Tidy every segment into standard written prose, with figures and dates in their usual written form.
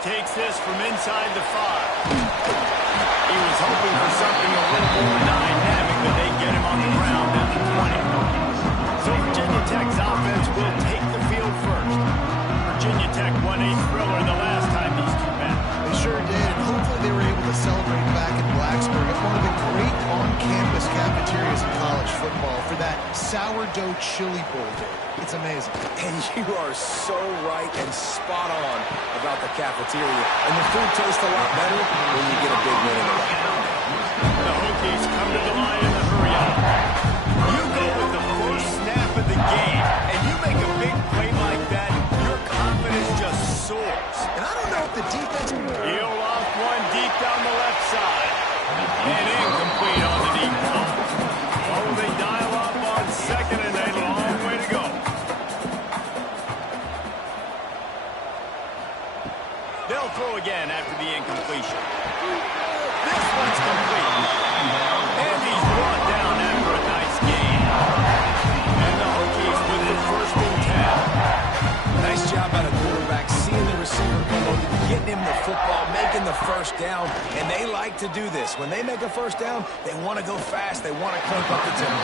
Takes this from inside the 5. He was hoping for something a little more dynamic, but they get him on the ground at the 20. So Virginia Tech's offense will take the field first. Virginia Tech won a thriller the last time these two met. They sure did, and hopefully they were able to celebrate back in Blacksburg at one of the great on-campus cafeterias in college football for that sourdough chili bowl day. It's amazing. And you are so right and spot on about the cafeteria. And the food tastes a lot better when you get a big win in the right. The Hokies come to the line in the hurry-up. You go with the first snap of the game, and you make a big play like that, your confidence just soars. And I don't know if the defense... He'll loft one deep down the left side. And incomplete on the deep ball. Oh, they dial up on second, and a long way to go. They'll throw again after the incompletion. This one's complete. And he's brought down after a nice gain. And the Hokies with the first and 10. Nice job out of quarterback, seeing the receiver come over, getting him the football, making the first down. And they like to do this. When they make a first down, they want to go fast. They want to crank up the tempo.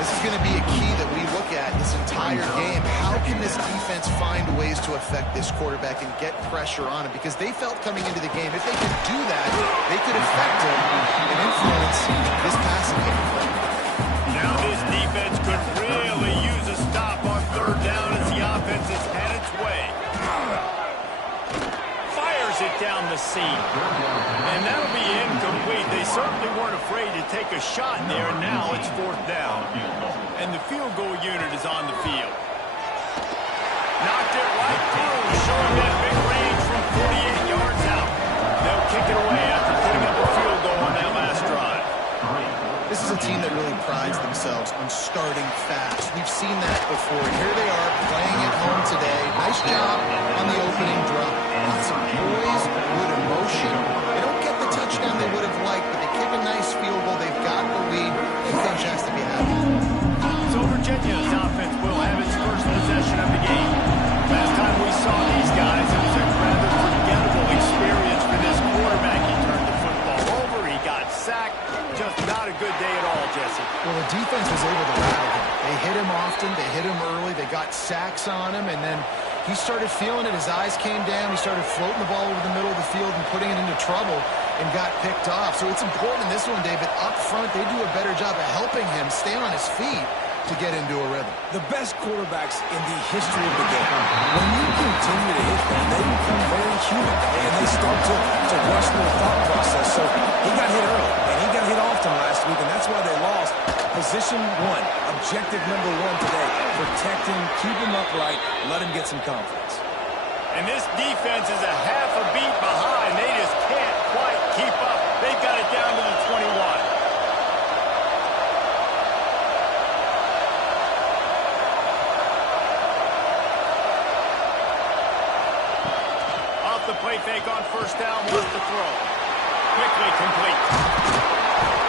This is going to be a key that we look at this entire game. How can this defense find ways to affect this quarterback and get pressure on him? Because they felt coming into the game, if they could do that, they could affect him and influence this passing game. Now this defense could really use a stop on third down as the offense has had its way. Fires it down the seam. And that'll be incomplete. They certainly weren't afraid to take a shot there, and now it's fourth down. And the field goal unit is on the field. Knocked it right through, showing that big range from 48 yards out. They'll kick it away after putting up a field goal on that last drive. This is a team that really prides themselves on starting fast. We've seen that before. Here they are playing at home today. Nice job on the opening drop. Lots of poise, good emotion. They don't get the touchdown they would have liked, but they kick a nice field goal. They've got the lead. The coach has to be happy. So Virginia's offense will have its first possession of the game. Last time we saw these guys, it was a rather forgettable experience for this quarterback. He turned the football over. He got sacked. Just not a good day at all, Jesse. Well, the defense was able to rattle him. They hit him often. They hit him early. They got sacks on him, and then he started feeling it. His eyes came down. He started floating the ball over the middle of the field and putting it into trouble and got picked off. So it's important in this one, David. Up front, they do a better job of helping him stay on his feet to get into a rhythm. The best quarterbacks in the history of the game, when you continue to hit them, they become very human, and they start to rush their thought process. So he got hit early, and he got hit often last week, and that's why they lost. Position one, objective number one today, protect him, keep him upright, let him get some confidence. And this defense is a half a beat behind. They just can't quite keep up. They got it down to the 21. The play fake on first down, wants to throw. Quickly complete.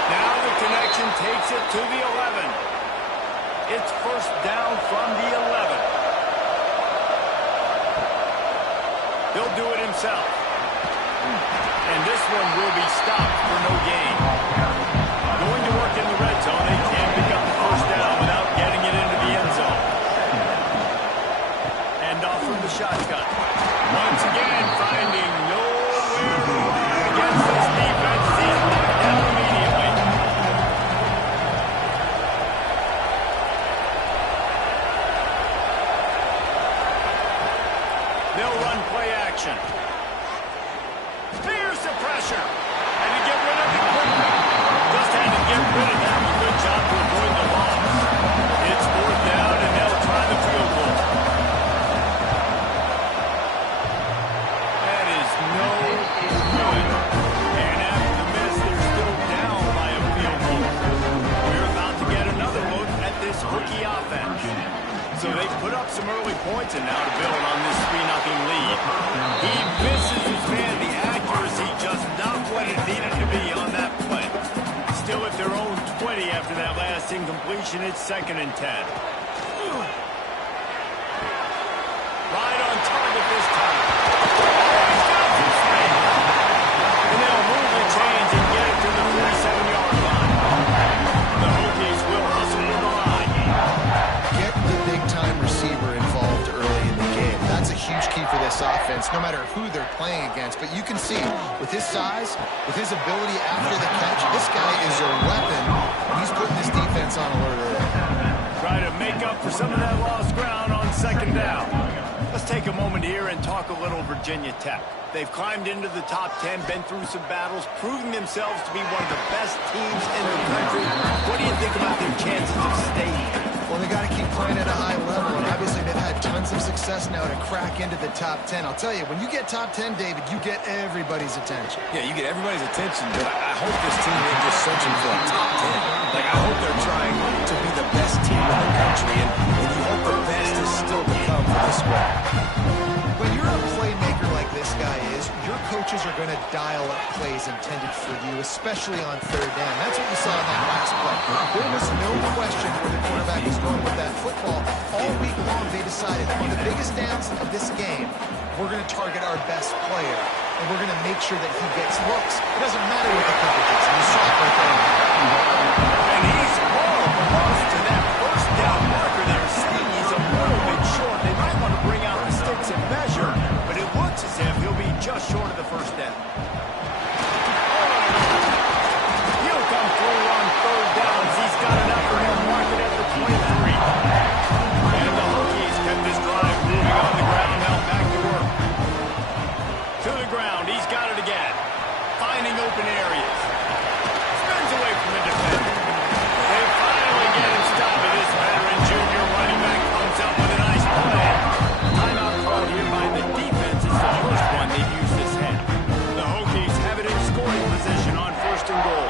Now the connection takes it to the 11. It's first down from the 11. He'll do it himself. And this one will be stopped for no gain. Going to work in the red zone. They can't pick up the first down without getting it into the end zone. And off from the shotgun. Once again, finding nowhere to run against this defense. He's knocked down immediately. They'll run play action. Here's the pressure. Had to get rid of it quickly. Just had to get rid of that. A good job to avoid the loss. It's fourth down, and they'll So they put up some early points, and now to build on this 3-0 lead. He misses his man. The accuracy just not what it needed to be on that play. Still at their own 20 after that last incompletion. It's 2nd and 10. Right on target this time. And they'll move the chains and get it to the 47-yard line. The Hokies will hustle to the line. Get the big-time receiver involved early in the game. That's a huge key for this offense, no matter who they're playing against. But you can see, with his size, with his ability after the catch, this guy is a weapon. He's putting this defense on alert early. Try to make up for some of that lost ground on 2nd down. Let's take a moment here and talk a little Virginia Tech. They've climbed into the top 10, been through some battles, proving themselves to be one of the best teams in the country. What do you think about their chances of staying? Well, they got to keep playing at a high level, and obviously they've had tons of success now to crack into the top 10. I'll tell you, when you get top 10, David, you get everybody's attention. Yeah, you get everybody's attention, but I hope this team ain't just searching for a top 10. Like, I hope they're trying to be the best team in the country, and you hope the best is still to come for this squad. When you're a playmaker like this guy is, your coaches are going to dial up plays intended for you, especially on 3rd down. That's what we saw in that last play. There was no question where the quarterback was going with that football. All week long, they decided on the biggest downs of this game, we're going to target our best player, and we're going to make sure that he gets looks. It doesn't matter what the coverage is. You saw it right there. And he's close to that 1st down marker there. Seeing he's a little bit short. They might want to bring out the sticks and measure, but it looks as if he'll be just short of the 1st down. He'll come through on 3rd downs. He's got enough for him. Mark it at the 23. And the Hokies kept this drive moving on the ground. Now back to work. To the ground. He's got it again. Finding open areas. Spins away from the defender. They finally get him stopped. This veteran junior running back comes out with a nice play. Timeout called here by the defense. It's the first one they've used this half. The Hokies have it in scoring position on 1st and goal.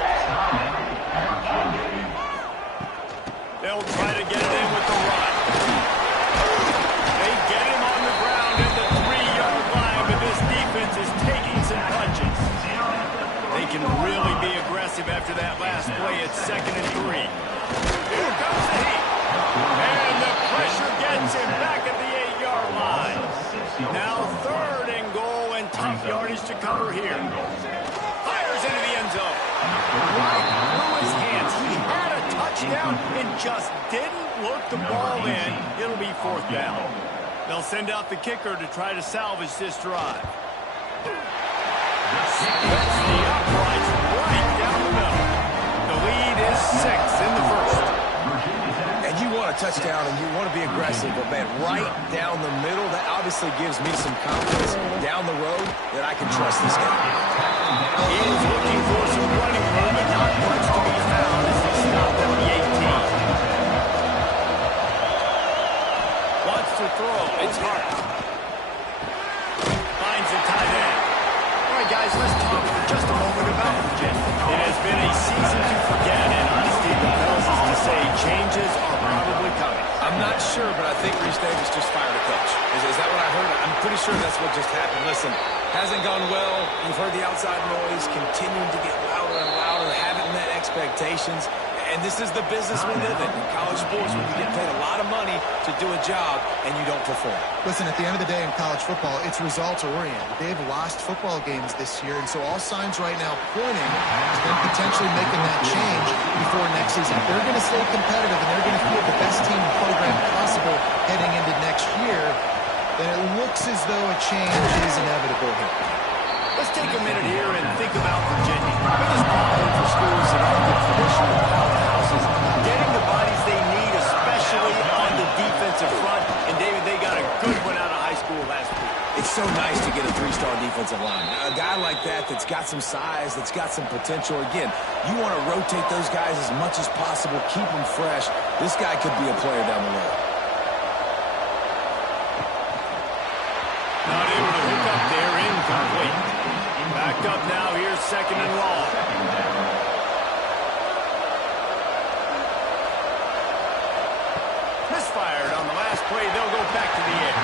They'll try to get it in with the run. They get him on the ground at the 3-yard line, but this defense is taking some punches. They can really be aggressive after that last play at 2nd and 3. Here comes the heat. And the pressure gets him back at the 8-yard line. Now 3rd and goal, and tough yardage to cover here. Fires into the end zone. Right through his hands. He had a touchdown and just didn't look the ball in. It'll be 4th down. They'll send out the kicker to try to salvage this drive. Hits the uprights right down the middle. The lead is 6 in the 1st. And you want a touchdown and you want to be aggressive, but man, right down the middle, that obviously gives me some confidence down the road that I can trust this guy. He is looking for some running room, but not much to be found as he stopped at the 18. Wants to throw. It's Hart. Finds the tight end. All right, guys, let's talk for just a moment about Virginia. It has been a season to forget, and honesty compels us to say changes are probably coming. I'm not sure, but I think Reese Davis just fired a coach. Is that what I heard? I'm pretty sure that's what just happened. Listen, hasn't gone well. You've heard the outside noise continuing to get louder and louder, haven't met expectations. And this is the business we live in college sports, when you get paid a lot of money to do a job and you don't perform. Listen, at the end of the day in college football, it's results-oriented. They've lost football games this year, and so all signs right now pointing to them potentially making that change before next season. If they're going to stay competitive and they're going to field the best team and program possible heading into next year, then it looks as though a change is inevitable here. Let's take a minute here and think about Virginia. Biggest problem for schools that are the traditional powerhouses, getting the bodies they need, especially on the defensive front. And, David, they got a good one out of high school last week. It's so nice to get a 3-star defensive line. A guy like that's got some size, that's got some potential. Again, you want to rotate those guys as much as possible, keep them fresh. This guy could be a player down the road. Not able to hook up there, incomplete. Backed up now, here's 2nd and long. Misfired on the last play, they'll go back to the air.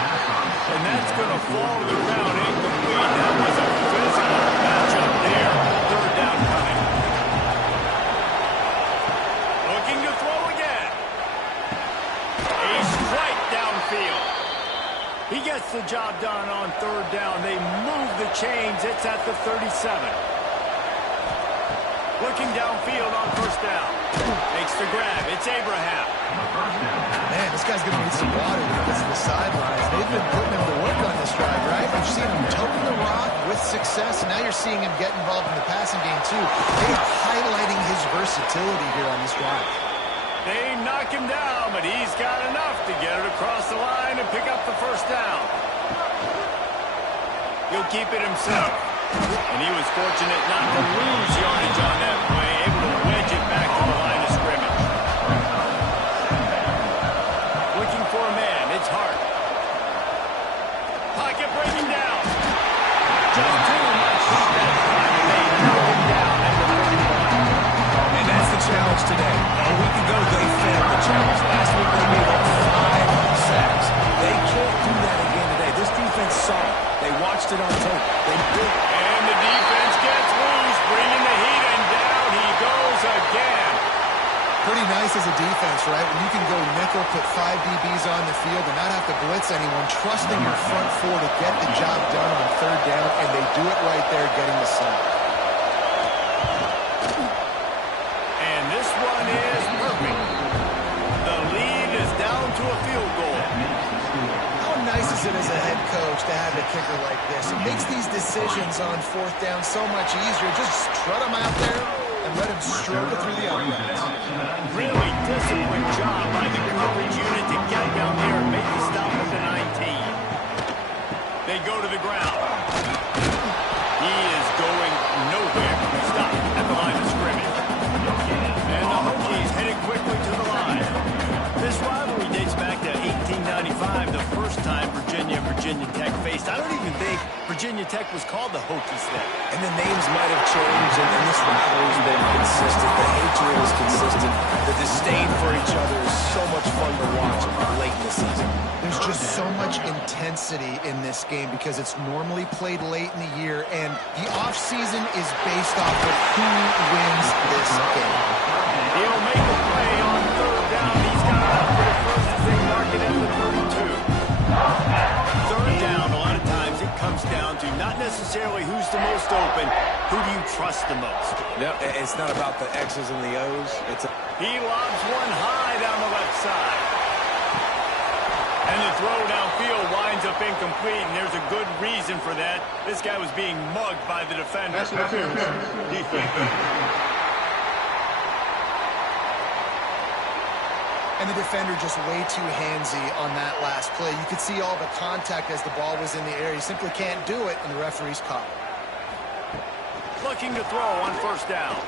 And that's going to fall to the ground incomplete. That was a physical matchup there. Third down coming. Looking to throw again. A strike downfield. He gets the job done on third down. They move the chains. It's at the 37. Looking downfield on first down. Makes the grab. It's Abraham. Man, this guy's going to need some water when he gets to the sidelines. They've been putting him to work on this drive, right? We've seen him toting the rock with success, and now you're seeing him get involved in the passing game, too. They are highlighting his versatility here on this drive. They knock him down, but he's got enough to get it across the line and pick up the first down. He'll keep it himself. And he was fortunate not to lose yardage on that play, able to wedge it back to the line of scrimmage. Looking for a man, it's Hart. Pocket breaking down. Just too much that time, and they knock him down at the 31. And that's the challenge today. A week ago, they failed the challenge. Last week, they gave up 5 sacks. They can't do that again today. This defense saw it. They watched it on tape. They built. And the defense gets loose, bringing the heat, and down he goes again. Pretty nice as a defense, right? When you can go nickel, put 5 DBs on the field and not have to blitz anyone, trusting your front four to get the job done on third down, and they do it right there, getting the sack. And this one is perfect. The lead is down to a field goal. How nice is it as a head coach to have a kicker like this? It makes these decisions on fourth down so much easier. Just trot him out there and let him struggle through the uprights. Really disciplined job by the coverage unit to get down there and make the stop at the 19. They go to the ground. He is going nowhere. Stop at the line of scrimmage. And the Hokies headed quickly to the line. This rivalry dates back to 1895, the first time Virginia and Virginia Tech faced. I don't even think Virginia Tech was called the Hokies then. And the names might have changed, and this rivalry's been consistent. The hatred is consistent. The disdain for each other is so much fun to watch late in the season. There's just so much intensity in this game because it's normally played late in the year, and the offseason is based off of who wins this game. He'll make a play on third down. He's got it up for the first as they mark it at the 32. Third down, a lot of times it comes down to not necessarily who's the most open, who do you trust the most? No, it's not about the X's and the O's. He lobs one high down the left side. And the throw downfield winds up incomplete, and there's a good reason for that. This guy was being mugged by the defender. That's defense. And the defender just way too handsy on that last play. You could see all the contact as the ball was in the air. He simply can't do it, and the referee's caught it. Looking to throw on first down.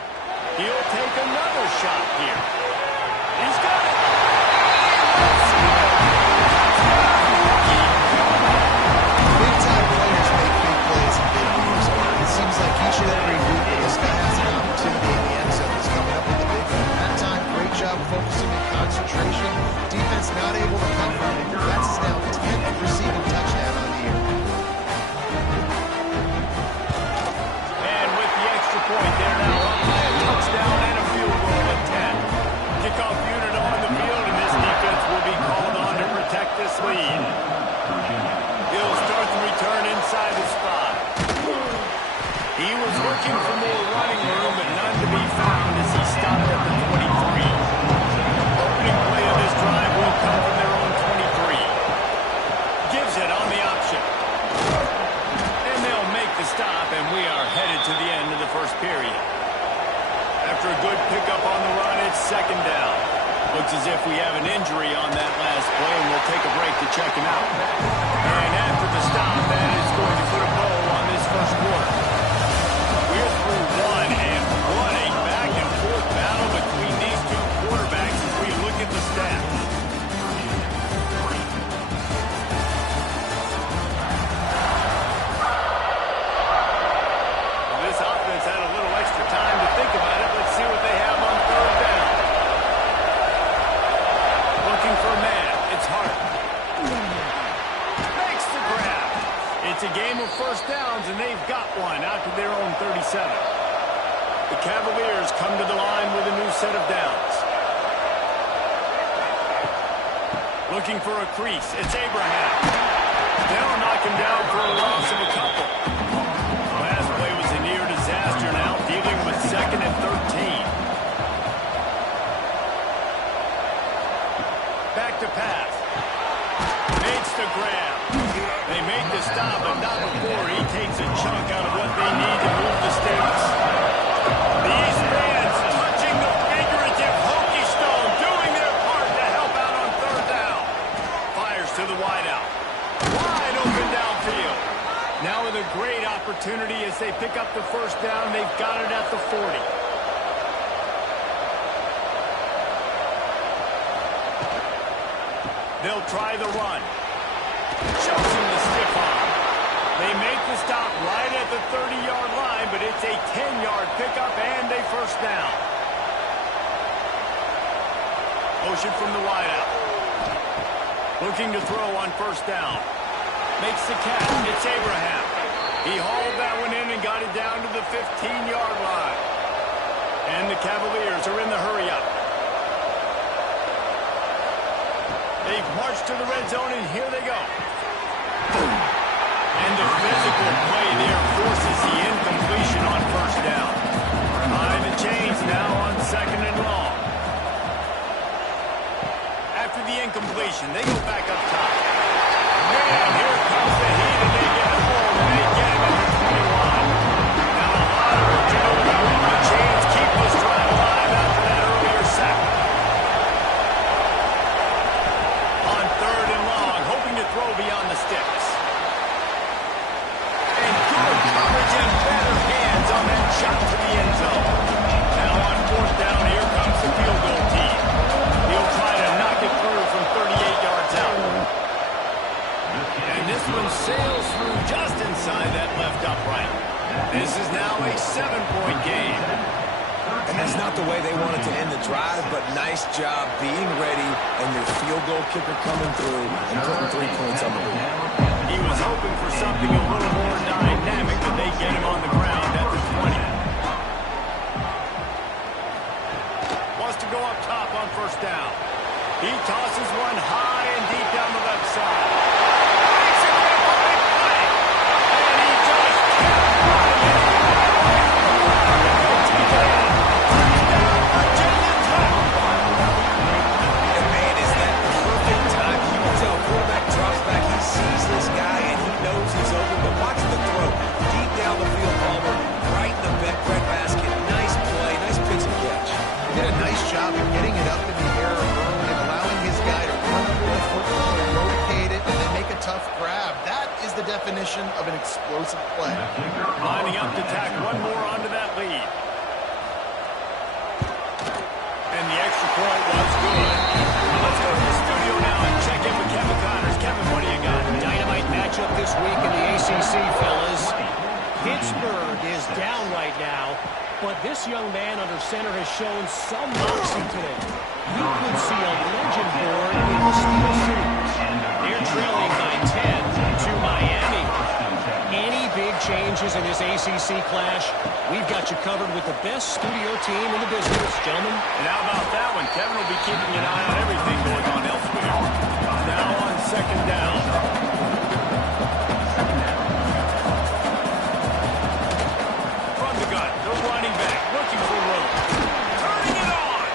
He'll take another shot here. He's got it. Big-time players make big plays in big games. It seems like each and every week that this guy has an opportunity in the end zone. He's coming up with the big one. That time, great job of focusing and concentration. Defense not able to come from him. That's his now 10th receiving touchdown on the year. And with the extra point, they're now up by a touchdown and a field goal at 10. Kickoff unit on the field, and this defense will be called on to protect this lead. He'll start the return inside the spot. He was looking for more running room, but none to be found as he stopped at the 23. Opening play of this drive will come from their own 23. Gives it on the option. And they'll make the stop, and we are headed to the end of the first period. After a good pickup on the run, it's second down. Looks as if we have an injury on that last play, and we'll take a break to check him out. And after the stop, that is going to put a bow on this first quarter. We're through one, and what a back-and-forth battle between these two quarterbacks as we look at the stats. This offense had a little extra time to think about it. Let's see what they have on third down. Looking for a man. It's Hart. It's a game of first downs, and they've got one out to their own 37. The Cavaliers come to the line with a new set of downs. Looking for a crease. It's Abraham. They'll knock him down for a loss of a couple. Last play was a near disaster now, dealing with 2nd and 13. Back to pass. Makes the grab. They make the stop, but not before he takes a chunk out of what they need to move the stakes. These fans touching the figurative hokey stone, doing their part to help out on 3rd down. Fires to the wideout. Wide open downfield. Now with a great opportunity as they pick up the 1st down. They've got it at the 40. They'll try the run. Shows him the stiff arm. They make the stop right at the 30-yard line, but it's a 10-yard pickup and a 1st down. Motion from the wideout. Looking to throw on 1st down. Makes the catch. It's Abraham. He hauled that one in and got it down to the 15-yard line. And the Cavaliers are in the hurry-up. They've marched to the red zone, and here they go. And the physical play there forces the incompletion on 1st down. Behind the chains now on 2nd and long. After the incompletion, they go back up top. And here comes the heat, and they get home, and they get him at the 21. Now a lot of work to do to move the chains, keep this drive alive after that earlier sack. On 3rd and long, hoping to throw beyond the sticks. And good coverage and better hands on that shot to the end zone. Now on 4th down, here comes the field goal team. He'll try to knock it through from 38 yards out. And this one sails through just inside that left upright. This is now a 7-point game. And that's not the way they wanted to end the drive, but nice job being ready and your field goal kicker coming through and putting 3 points on the board. He was hoping for something a little more dynamic, but they get him on the ground at the 20. Wants to go up top on 1st down. He tosses one high and deep down the left side. Makes it for a big play. And he just kept running it. And man, is that perfect time. You can tell quarterback drops back. He sees this guy and he knows he's open. But watch the throw. Deep down the field, Palmer. Right in the breadbasket. Nice play. Nice pitch and catch. He did a nice job of getting it up in the air early and allowing his guy to run under the football and rotate it and then make a tough grab. That is the definition of an explosive play. Lining up to tack one more onto that lead. And the extra point was good. Let's go to the studio now and check in with Kevin Connors. Kevin, what do you got? Dynamite matchup this week in the ACC, fellas. Pittsburgh is down right now, but this young man under center has shown some moxie today. We could see a legend born in the Steel City. They're trailing by 10 to Miami. Any big changes in this ACC clash, we've got you covered with the best studio team in the business, gentlemen. And how about that one? Kevin will be keeping an eye on everything going on elsewhere. Now on 2nd down. From the gun, the running back looking for room. Turning it on.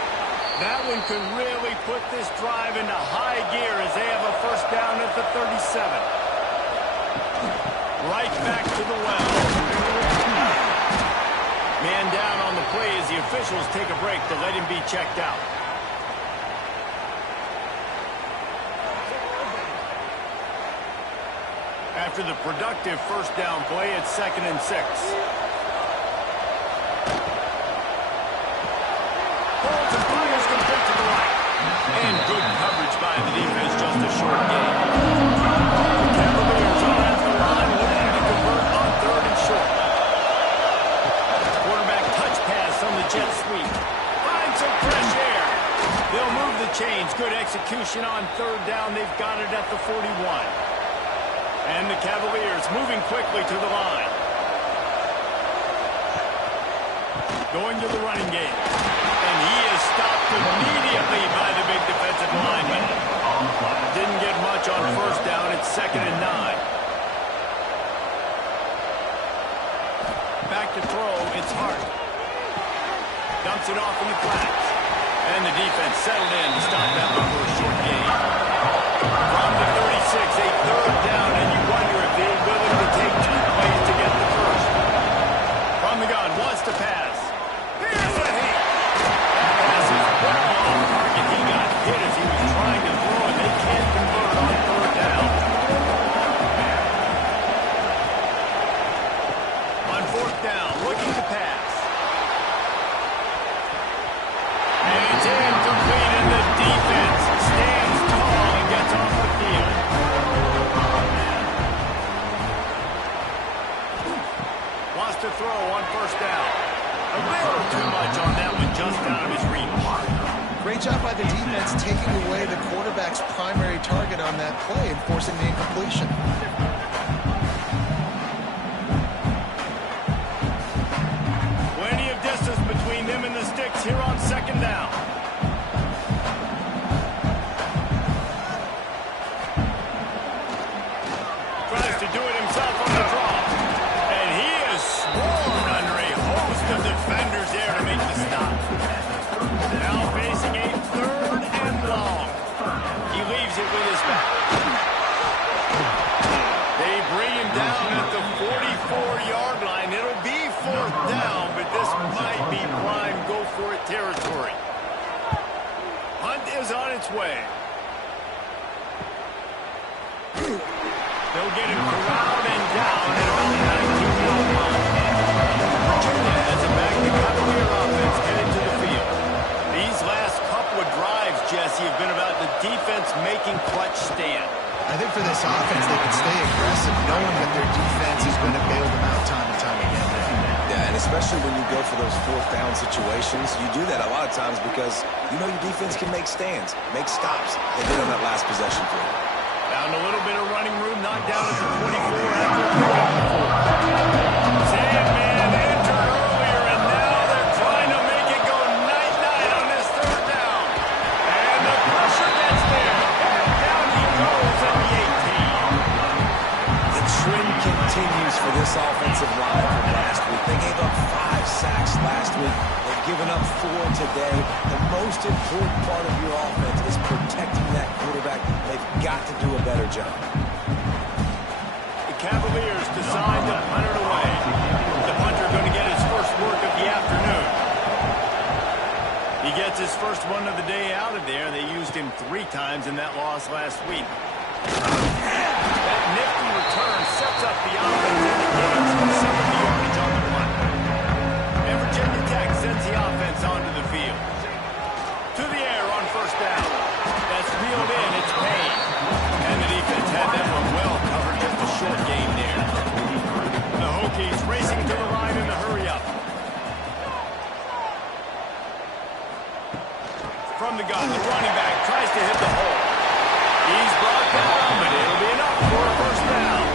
That one could really put this drive into high gear as they have a 1st down at the 37. Right back to the well. Man down on the play as the officials take a break to let him be checked out. After the productive 1st down play, it's 2nd and 6. Holds and fires complete to the right. And good coverage by the defense, just a short gain. The Cavaliers are at the line, looking to convert on 3rd and short. Quarterback touch pass on the jet sweep. Finds some fresh air. They'll move the chains. Good execution on 3rd down. They've got it at the 41. And the Cavaliers moving quickly to the line. Going to the running game. And he is stopped immediately by the big defensive lineman. Didn't get much on first down. It's 2nd and 9. Back to throw. It's Hart. Dumps it off in the flats. And the defense settled in to stop that one for a short gain. From the 36, a 3rd down, and you wonder if they're willing to take 2 plays to get the first. From the gun, wants to pass. Here's a hit. That pass is well off target. He got hit as he was trying to throw, and they can't convert on 3rd down. On 4th down, looking to pass. And it's incomplete, and the defense stands tall and gets off the field. Wants to throw on 1st down. A little too much on that one, just out of his reach. Great job by the defense taking away the quarterback's primary target on that play and forcing the incompletion. Plenty of distance between them and the sticks here on 2nd down. Tries to do it himself on the drop. And he is swarmed under a host of defenders there to make the stop. Now facing a 3rd and long. He leaves it with his back. They bring him down at the 44-yard line. It'll be 4th down, but this might be prime go-for-it territory. Hunt is on its way. They'll get him corralled and down at about the 19-yard line. Virginia has a back to Cavalier offense headed to the field. These last couple of drives, Jesse, have been about the defense making clutch stand. I think for this offense, they can stay aggressive, knowing that their defense is going to bail them out time and time again. Yeah, and especially when you go for those 4th down situations, you do that a lot of times because you know your defense can make stands, make stops. They did on that last possession for you. Found a little bit of running room, knocked down at the 24 after pickup the 4. Sandman entered earlier, and now they're trying to make it go night-night on this 3rd down. And the pressure gets there. And down he goes at the 18. The trend continues for this offensive line from last week. They gave up 5 sacks last week. They've given up 4 today. The most important part of your offense is protecting that quarterback. They've got to do a better job. The Cavaliers decide to punt it away. The punter going to get his first work of the afternoon. He gets his first one of the day out of there. They used him 3 times in that loss last week. That nifty return sets up the offense and gains some of the yardage on the punt. And Virginia Tech sends the offense onto the field. To the air on 1st down. That's reeled in. It's Payne. And the defense had that one well covered. Just a short game there. The Hokies racing to the line in the hurry-up. From the gun, the running back tries to hit the hole. He's brought down, but it'll be enough for a 1st down.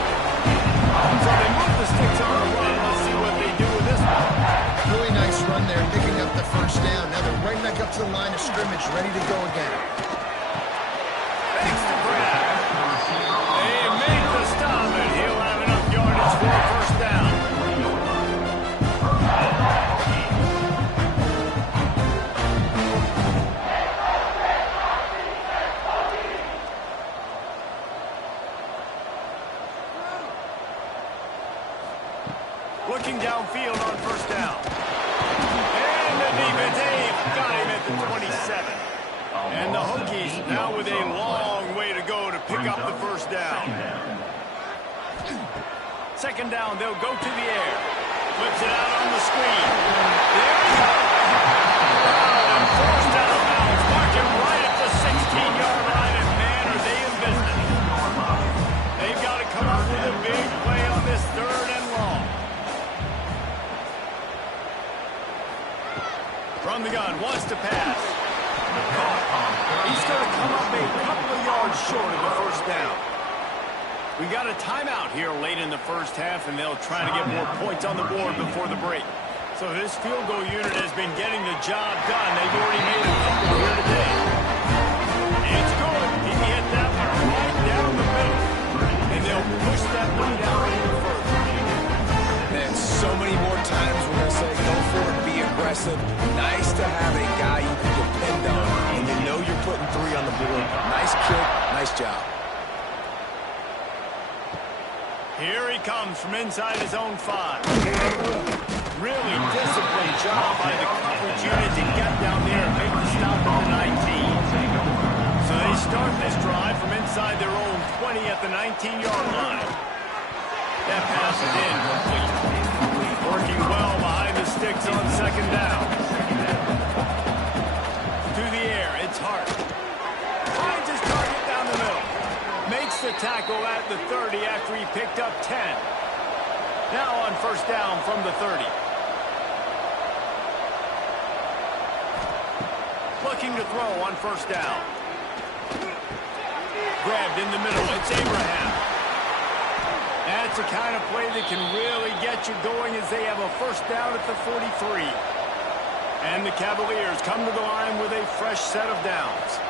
So they move the sticks on the run. Let's see what they do with this one. Really nice run there, picking up the 1st down. Now they're right back up to the line of scrimmage, ready to go again. Thanks to Brad. They make the stop, and he'll have enough yardage for a 1st down. Looking downfield on 1st down. And the defense, they've got him at the 27. And the Hokies now with a long way to go to pick up the 1st down. 2nd down, they'll go to the air. Flips it out on the screen. There he goes. And forced out of bounds. Mark him right at the 16-yard line. And man, are they in business. They've got to come up with a big play on this 3rd and long. From the gun, wants to pass. He's going to come up a couple of yards short of the 1st down. We got a timeout here late in the first half, and they'll try to get more points on the board before the break. So this field goal unit has been getting the job done. They've already made a couple here today. It's good. He hit that one right down the middle. And they'll push that lead out even further. Man, so many more times we're going to say go for it, be aggressive. Nice to have a guy you can depend on, and you know you're putting 3 on the board. Nice kick, nice job. Here he comes from inside his own 5. Really disciplined job by the coverage unit to get down there and make the stop at the 19. So they start this drive from inside their own 20 at the 19-yard line. That pass is incomplete. Working well behind the sticks on second down. To the air, it's Hart. Finds his target down the middle. Makes the tackle at the 30 after he picked up 10. Now on first down from the 30. Looking to throw on first down. Grabbed in the middle. It's Abraham. That's the kind of play that can really get you going as they have a first down at the 43. And the Cavaliers come to the line with a fresh set of downs.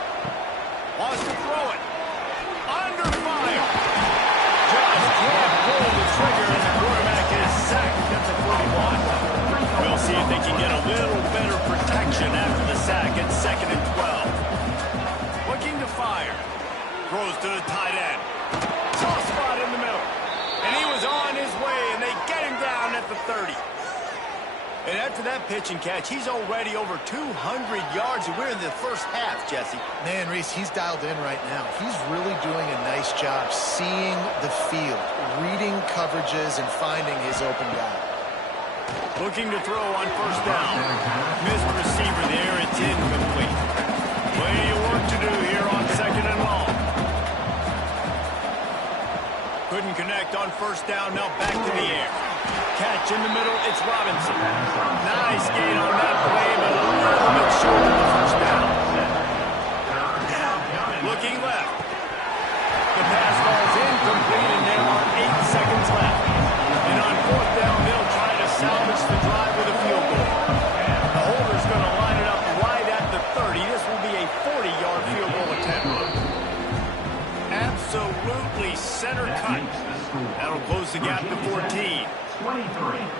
Wants to throw it. Under fire. Just can't pull the trigger, and the quarterback is sacked at the 41. We'll see if they can get a little better protection after the sack at 2nd and 12. Looking to fire. Throws to the tight end. Soft spot in the middle. And he was on his way, and they get him down at the 30. And after that pitch and catch, he's already over 200 yards, and we're in the first half, Jesse. Man, Reese, he's dialed in right now. He's really doing a nice job seeing the field, reading coverages, and finding his open guy. Looking to throw on first down. Missed receiver there. It's incomplete. Plenty of work to do here on second and long. Couldn't connect on first down. Now back to the air. Catch in the middle. It's Robinson. Nice gain on that play, but a little bit short of the first down. Looking left. The pass falls incomplete, and there are 8 seconds left. And on fourth down, they'll try to salvage the drive with a field goal. The holder's going to line it up right at the 30. This will be a 40-yard field goal attempt. Absolutely center cut. That'll close the gap to 14.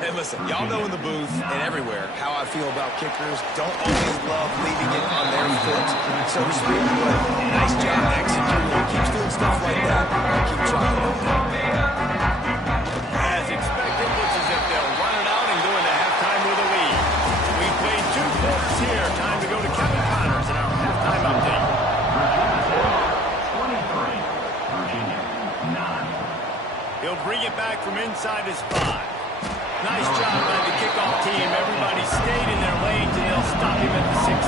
And listen, y'all know in the booth and everywhere how I feel about kickers. Don't always love leaving it on their foot, so to speak, but nice job executing. Keeps doing stuff like that. Keep trying. As expected, looks as if they'll run it out and go into halftime with a lead. We played 2 quarters here. Time to go to Kevin Connors in our halftime update. He'll bring it back from inside his 5. Nice job by the kickoff team. Everybody stayed in their lanes, and they'll stop him at the 16.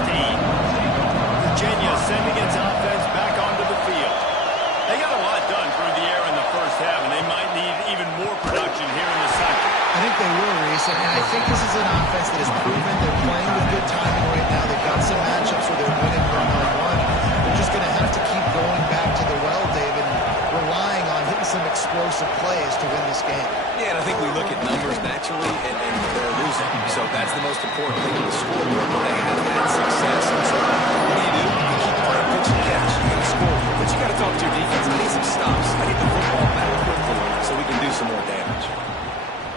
Virginia sending its offense back onto the field. They got a lot done through the air in the first half, and they might need even more production here in the second. I think they will, Reese, and I think this is an offense that has proven they're playing with good timing right now. They've got some matchups where they're winning one-on-one. They're just going to have to keep going back to the well, David, and relying on hitting some explosive plays to win this game. Yeah, and I think we look at numbers naturally, and they're losing. So that's the most important thing in the scoreboard. They have had success. And so what do? You keep playing pitch and catch. You got to score. But you got to talk to your defense. I need some stops. I need the football back quickly so we can do some more damage.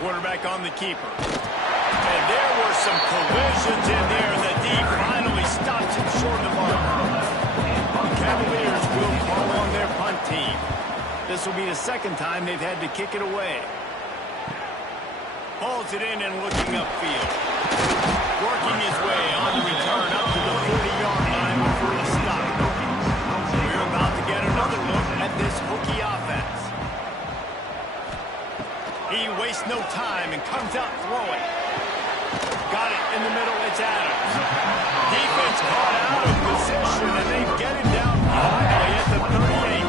Quarterback on the keeper. And there were some collisions in there, and the D finally stops him short of the mark. The Cavaliers will call on their punt team. This will be the second time they've had to kick it away. Hauls it in and looking upfield. Working his way on the return up to the 40-yard line before the stop. We're about to get another look at this Hokie offense. He wastes no time and comes out throwing. Got it in the middle. It's Adams. Defense caught out of position, and they get him down finally at the 38.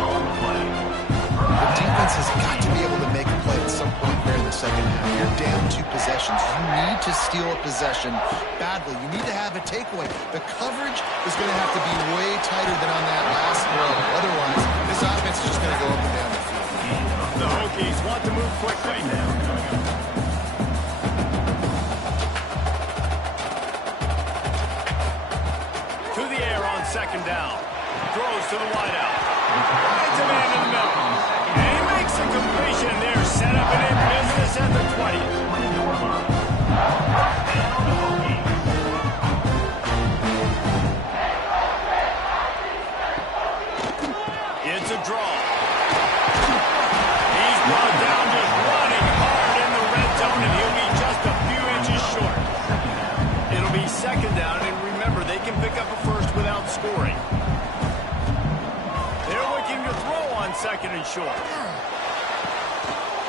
The defense has got to be able to make a play at some point there in the second half. You're down 2 possessions. You need to steal a possession badly. You need to have a takeaway. The coverage is going to have to be way tighter than on that last throw. Otherwise, this offense is just going to go up and down the field. rookies want to move quickly. To the air on second down. Throws to the wideout. Finds a man in the middle. And he makes a completion there. Set up and in business at the 20. It's a draw. He's brought down just running hard in the red zone, and he'll be just a few inches short. It'll be second down, and remember, they can pick up a first without scoring. They're looking to throw on second and short.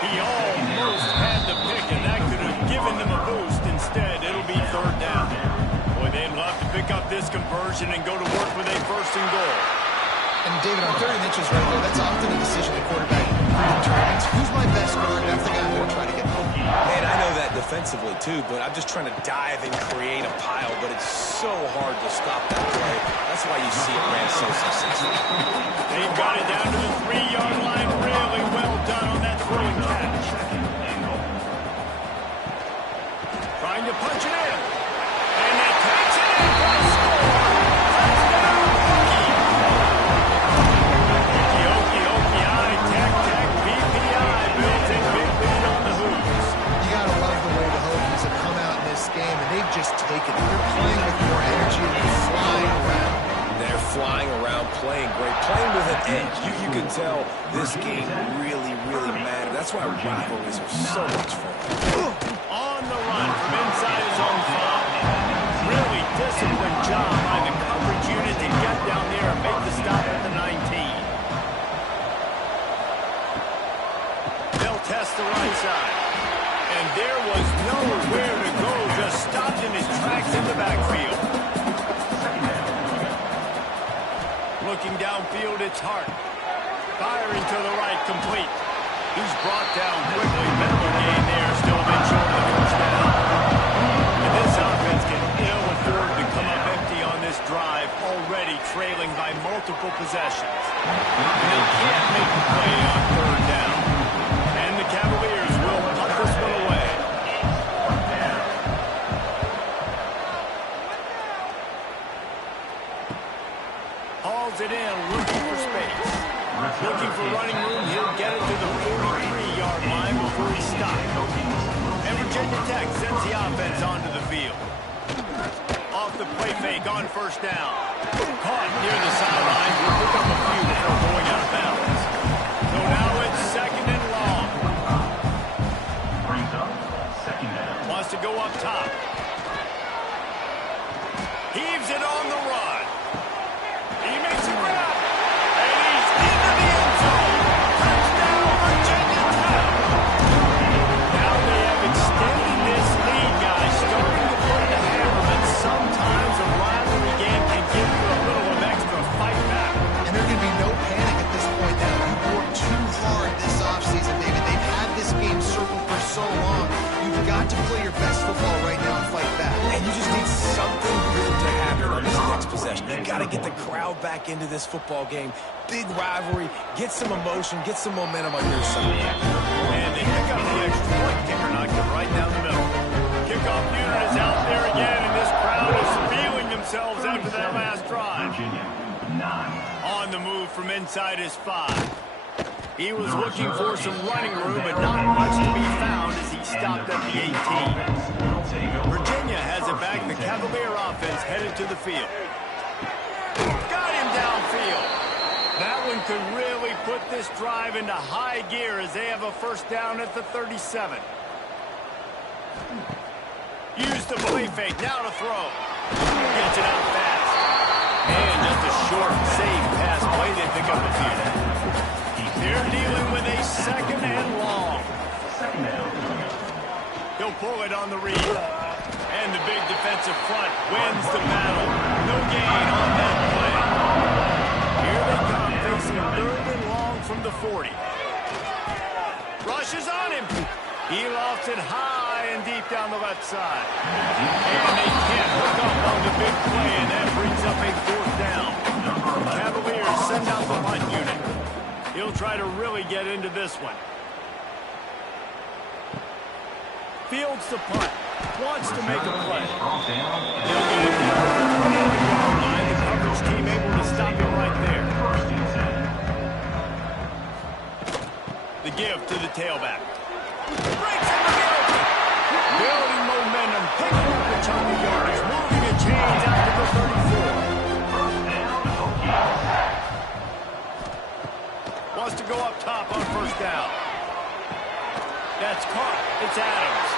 He almost had the pick, and that could have given them a boost. Instead, it'll be third down. Boy, they'd love to pick up this conversion and go to work with a first and goal. And David, on 30 inches right there, that's often a decision the quarterback determines. Who's my best guard? That's the guy I'm going to try to get home. Man, I know that defensively, too, but I'm just trying to dive and create a pile, but it's so hard to stop that play. That's why you see it ran so successful. They've got it down to the 3-yard line. Really well done on that throwing catch. Trying to punch it in. And it takes it in for a score. Touchdown, Hokie. Hokie, tech, BPI builds a big lead on the Hoops. You got to love the way the Hokies have come out in this game, and they've just taken it. They're playing with more energy, and they're flying around. They're flying around, playing great, playing with an edge. You can tell this game really, really matters. That's why rivalries are so much fun. On the run from inside his own 5. Really disciplined job by the coverage unit to get down there and make the stop at the 19. They'll test the right side. And there was nowhere to go, just stopped in his tracks in the backfield. Looking downfield, it's Hart. Firing to the right, complete. He's brought down quickly. Minimal gain there, still a bit short of the first down. And this offense can ill afford to come up empty on this drive, already trailing by multiple possessions. They can't make the play on third down. And the Cavaliers will punt this one away. Hauls it in, looking for space. Looking for running room, he'll get it to the 43-yard line before he stops. And Virginia Tech sends the offense onto the field. Off the play fake on first down. Caught near the sideline. We'll pick up a few before going out of bounds. So now it's second and long. Wants to go up top. Heaves it on the run. He makes a grab. And he's into the end zone. Touchdown, Virginia Tech. Now they have extended this lead, guys. Starting to put the hammer, but sometimes a rivalry game can give you a little of extra fight back. And there can be no panic at this point now. You've worked too hard this offseason, David. They've had this game circled for so long. You've got to play your best football right now and fight back. And you just need something good to happen on this next possession. You got to get the crowd back into this football game. Big rivalry. Get some emotion. Get some momentum on your side. And they pick up the extra point. Kicker knocked it right down the middle. Kickoff unit is out there again, and this crowd is feeling themselves after that last drive. On the move from inside his 5. He was looking for some running room, but not much to be found as he stopped at the 18. Virginia has it back. The Cavalier offense headed to the field. Got him downfield. That one could really put this drive into high gear as they have a first down at the 37. Use the play fake. Now to throw. Gets it out fast. And just a short, safe pass play. They pick up the field. They're dealing with a second and long. He'll pull it on the read. And the big defensive front wins the battle. No gain on that play. Here they come, facing third and long from the 40. Rushes on him. He lofts it high and deep down the left side. And they can't hook up on the big play, and that brings up a fourth down. Cavaliers send out the punt unit. He'll try to really get into this one. fields the punt. Wants to make a play. He'll get it down to the 20-yard line. The coverage team able to stop him right there. The give to the tailback. Breaks in the middle. Building momentum, picking up a chunk of yardage, moving a chains out to the 34. Wants to go up top on first down. That's caught. It's Adams.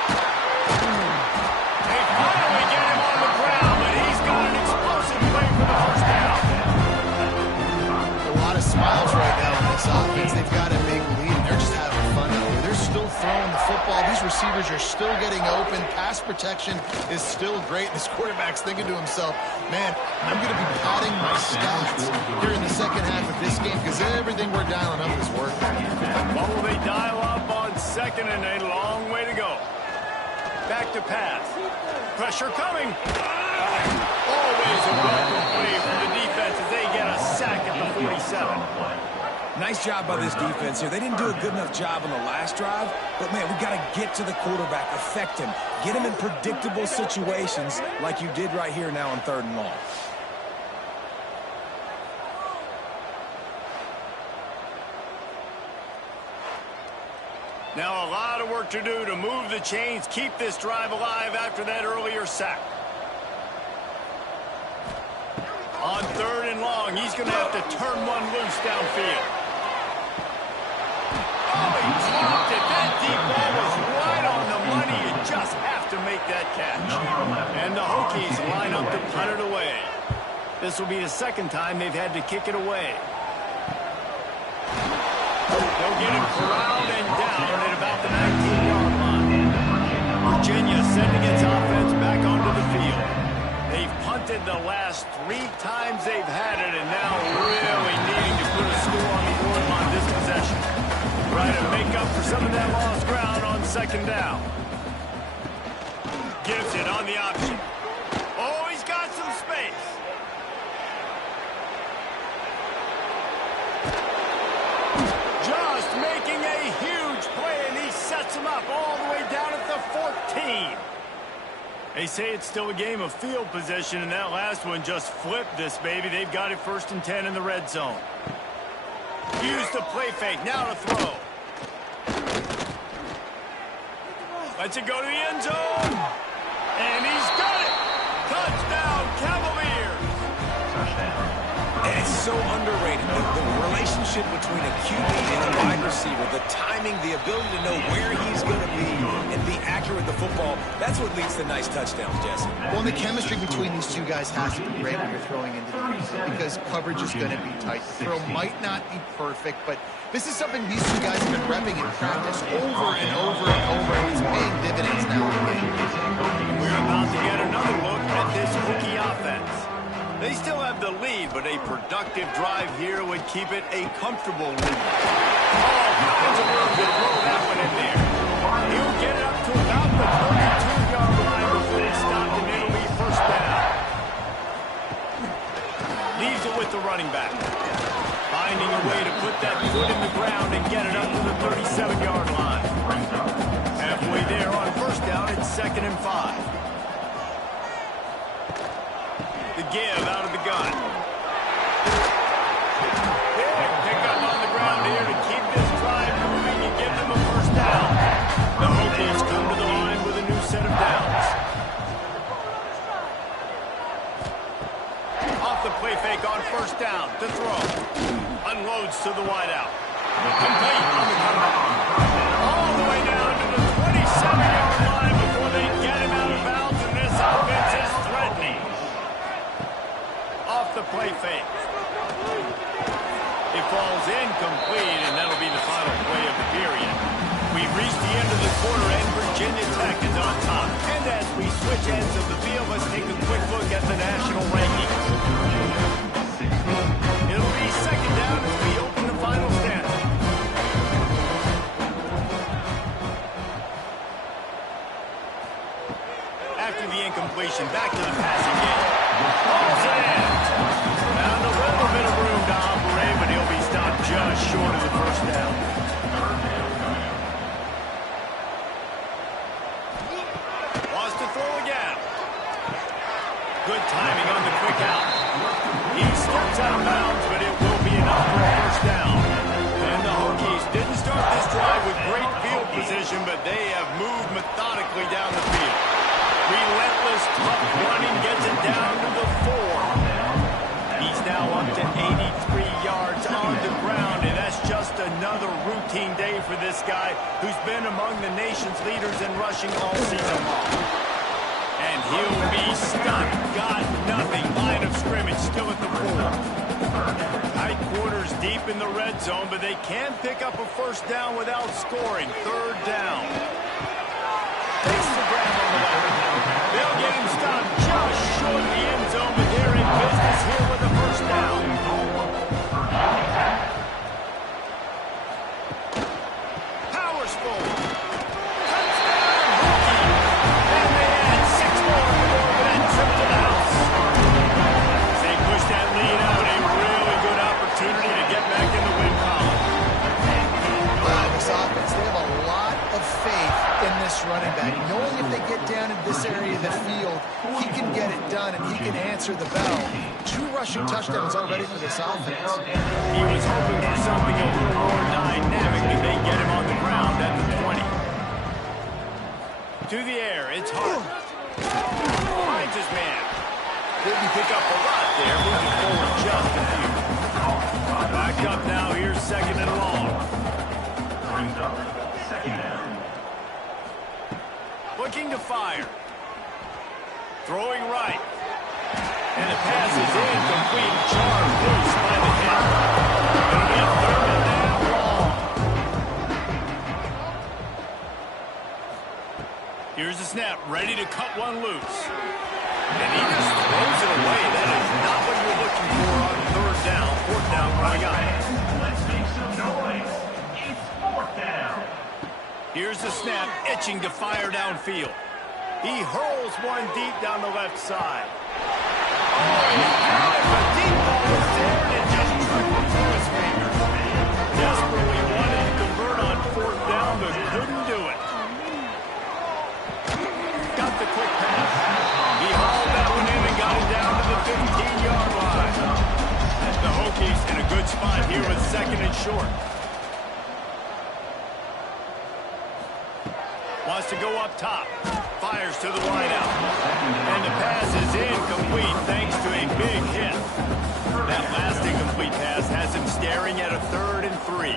They finally get him on the ground, but he's got an explosive play for the first down. A lot of smiles right now in this offense. They've got a big lead, and they're just having fun out there. They're still throwing the football. These receivers are still getting open. Pass protection is still great. This quarterback's thinking to himself, man, I'm going to be padding my stats here in the second half of this game because everything we're dialing up is working. What will they dial up on second and a long way to go? Back to pass. Pressure coming. Always a welcome play from the defense as they get a sack at the 47. Nice job by this defense here. They didn't do a good enough job on the last drive, but, man, we got to get to the quarterback, affect him, get him in predictable situations like you did right here now on 3rd and long. Now a lot of work to do to move the chains, keep this drive alive after that earlier sack. On 3rd and long, he's going to have to turn one loose downfield. Oh, he dropped it. That deep ball was right on the money. You just have to make that catch. And the Hokies line up to punt it away. This will be the second time they've had to kick it away. They'll get him corralled and down at about the 19-yard line. Virginia sending its offense back onto the field. They've punted the last 3 times they've had it, and now really needing to put a score on the board on this possession. Try to make up for some of that lost ground on second down. Gives it on the option. Oh, he's got some space. Just making a huge play, and he sets him up all the way down at the 14. They say it's still a game of field position, and that last one just flipped this baby. They've got it 1st and 10 in the red zone. Use the play fake. Now to throw. Lets it go to the end zone. And he's got it. Touchdown, Cavaliers. And it's so underrated. The relationship between a QB and a wide receiver, the timing, the ability to know where he's going to be and be accurate with the football, that's what leads to nice touchdowns, Jesse. Well, and the chemistry between these two guys has to be great when you're throwing into the defense because coverage is going to be tight. The throw might not be perfect, but this is something these two guys have been repping in practice over and over and over, and it's paying dividends now in the game. We're about to get another look at this Hokie offense. They still have the lead, but a productive drive here would keep it a comfortable lead. All kinds of room to throw that one in there. He'll get it up to about the 32-yard line before he stopped, and it'll be first down. Leaves it with the running back. Finding a way to put that foot in the ground and get it up to the 37-yard line. Halfway there on first down, it's 2nd and 5. The give out of the gun. Big pickup on the ground here to keep this drive moving and give them a first down. The Hokies come to the line with a new set of downs. Off the play fake on first down to throw. Unloads to the wideout. Complete on the comeback. All the way down to the 27-yard line before they get him out of bounds, and this offense is threatening. Off the play fake. It falls incomplete, and that'll be the final play of the period. We've reached the end of the quarter, and Virginia Tech is on top. And as we switch ends of the field, let's take a quick look at the national rankings. It'll be second down as we open the final standing. After the incompletion, back to the passing game. Balls it in. Found a little bit of room to operate, but he'll be stopped just short of the first down. gets out of bounds, but it will be enough for a first down. And the Hokies didn't start this drive with great field position, but they have moved methodically down the field. Relentless, tough running gets it down to the 4. He's now up to 83 yards on the ground, and that's just another routine day for this guy who's been among the nation's leaders in rushing all season long. And he'll be stuck. Got nothing. Line of scrimmage still at the 4. Tight quarters deep in the red zone, but they can pick up a first down without scoring. Third down. Takes the grab on the left. They'll get him stopped just short of the end zone, but they're in business here with a first down. Powers forward. Running back, knowing if they get down in this area of the field, he can get it done and he can answer the bell. 2 rushing touchdowns already for this offense. He was hoping for something a little more dynamic, and they get him on the ground at the 20. To the air, it's Hart. Finds his man. Didn't pick up a lot there, moving forward just a few. Back up now, here's second and long. Brings up second down. Looking to fire. Throwing right. And the pass is incomplete. Charged loose by the hit. It'll be a third down long. Here's the snap. Ready to cut one loose. And he just throws it away. That is not what you're looking for on third down. Fourth down coming up. Let's make some noise. It's fourth down. Here's the snap, itching to fire downfield. He hurls one deep down the left side. Oh, he had it, but deep ball was there, and it just trickled through his fingers. Desperately wanted to convert on fourth down, but couldn't do it. Got the quick pass. He hauled that one in and got it down to the 15-yard line. The Hokies in a good spot here with second and short. Wants to go up top. Fires to the wideout. And the pass is incomplete thanks to a big hit. That last incomplete pass has him staring at a 3rd and 3.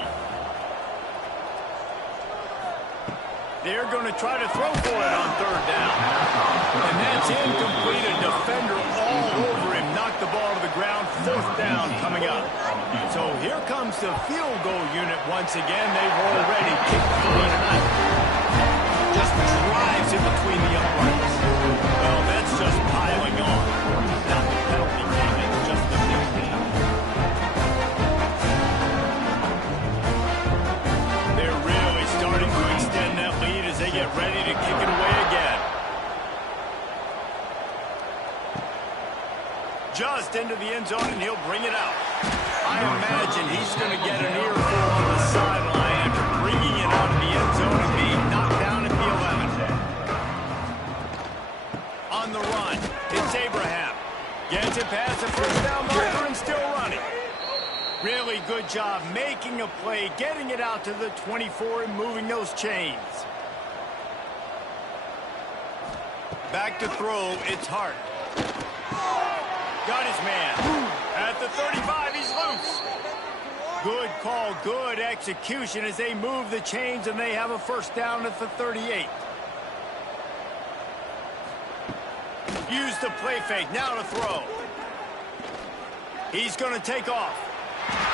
They're going to try to throw for it on third down. And that's incomplete. A defender all over him. Knocked the ball to the ground. Fourth down coming up. So here comes the field goal unit once again. They've already kicked 3 tonight. Just drives in between the uprights. Well, that's just piling on. Not the penalty game, it's just the penalty. They're really starting to extend that lead as they get ready to kick it away again. Just into the end zone, and he'll bring it out. I imagine he's going to get an earful on the sideline after bringing it out of the end zone and being knocked down at the 11. On the run, it's Abraham. Gets it past the first down marker and still running. Really good job making a play, getting it out to the 24 and moving those chains. Back to throw, it's Hart. Got his man. At the 35, he's loose. Good call, good execution as they move the chains and they have a first down at the 38. Use the play fake, now to throw. He's going to take off.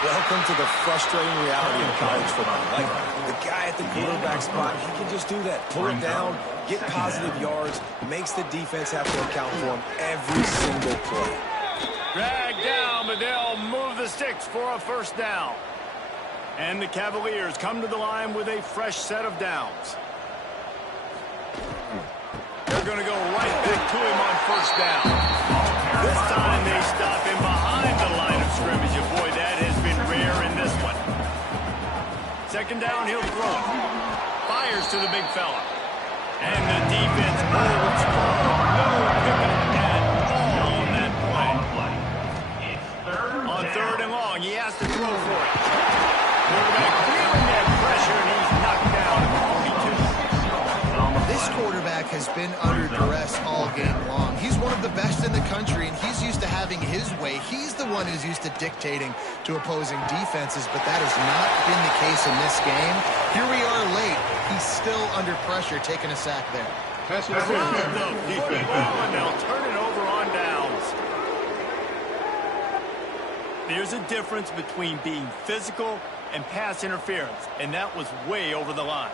Welcome to the frustrating reality of college football. Like, the guy at the quarterback spot, he can just do that. Pull it down, get positive yards, makes the defense have to account for him every single play. Dragged down, but they'll move the sticks for a first down. And the Cavaliers come to the line with a fresh set of downs. They're going to go right back to him on first down. This time they stop him behind the line of scrimmage. And boy, that has been rare in this one. Second down, he'll throw it. Fires to the big fella. And the defense holds strong. No pickup at all on that play. On throw for it. Quarterback feeling that pressure, and he's knocked down at the 42. This quarterback has been under duress all game long. He's one of the best in the country, and he's used to having his way. He's the one who's used to dictating to opposing defenses, but that has not been the case in this game. Here we are late. He's still under pressure, taking a sack there. Grab the football, and they'll turn it over on downs. There's a difference between being physical and pass interference, and that was way over the line.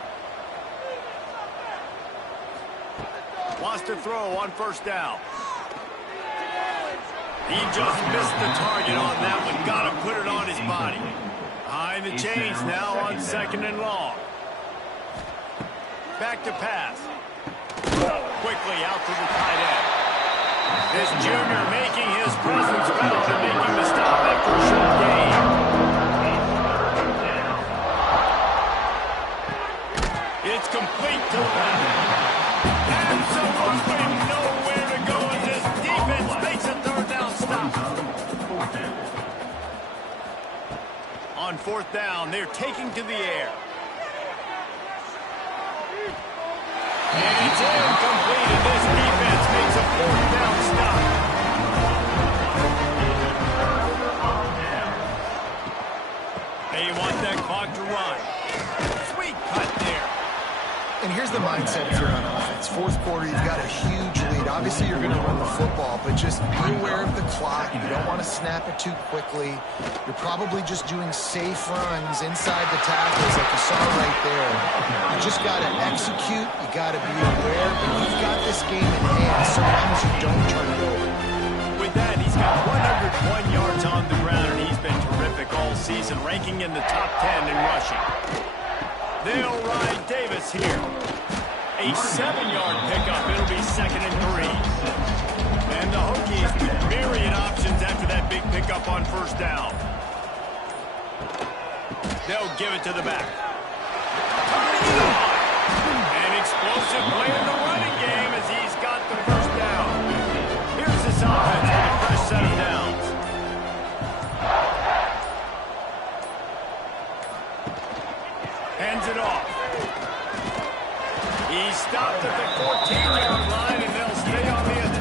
Wants to throw on first down. He just missed the target on that one. Got to put it on his body. Behind the chains now on 2nd and long. Back to pass. Quickly out to the tight end. This junior making his presence felt and making the stop after a short gain. It's complete to the left. Absolutely nowhere to go as this defense makes a 3rd down stop. On 4th down, they're taking to the air. And it's incomplete, and this defense makes a 4th down stop. They want that clock to run. Sweet cut there. And here's the mindset if you're on offense. 4th quarter, you've got a huge lead. Obviously, you're going to run the football, but just be aware of the clock. You don't want to snap it too quickly. You're probably just doing safe runs inside the tackles like you saw right there. You just got to execute. You got to be aware. But you've got this game in hand so long as you don't turn it over. With that, he's got 101 yards on the ground, and he's been terrific all season, ranking in the top 10 in rushing. They'll ride Davis here. A 7-yard pickup. It'll be 2nd and 3. And the Hokies with myriad options after that big pickup on 1st down. They'll give it to the back. An explosive play in the running game as he's got the 1st down. Here's this offense with a fresh set of downs. Hands it off. He stopped at the 14-yard line, and they'll stay on the attack.